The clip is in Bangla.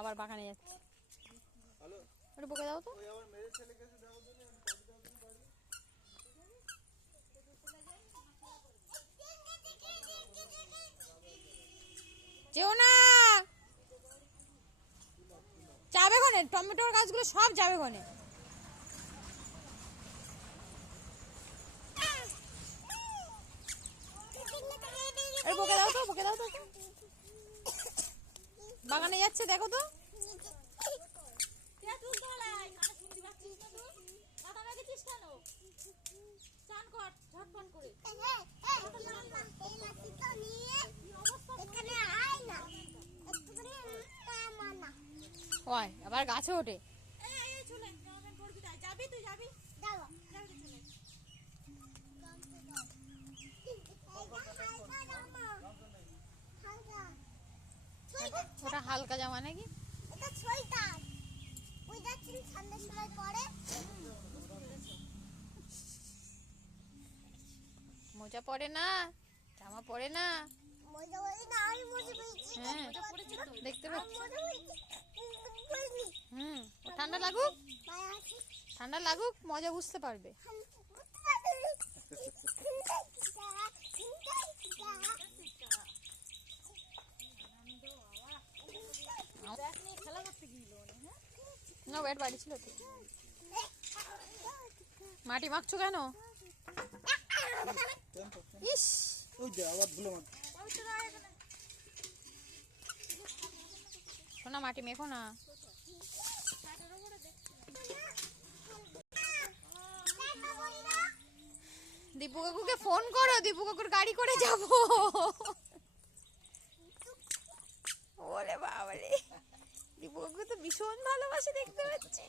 আবার বাগানে যাচ্ছে। ওটা বকে দাও তো। যেও না, যাবে কোনে, টমেটোর গাছগুলো সব যাবে কোনে। বকে দাও তো, বকে দাও তো। বাগানে যাচ্ছে দেখো তো। আবার গাছে ওঠে। ওটা হালকা জামা নাকি? মোজা পরে না, জামা পরে না। হ্যাঁ দেখতে পাচ্ছি। ঠান্ডা লাগুক, ঠান্ডা লাগুক, মজা বুঝতে পারবে। না ব্যাট বাড়ি ছিল তো। মাটি মাখছো কেন? ইস, শোনা মাটি মেখো না। দীপু কাকুকে ফোন করো, দীপু কাকুর গাড়ি করে যাবো। ওরে বাবারে, দীপু কাকু তো ভীষণ ভালোবাসে দেখতে পাচ্ছি।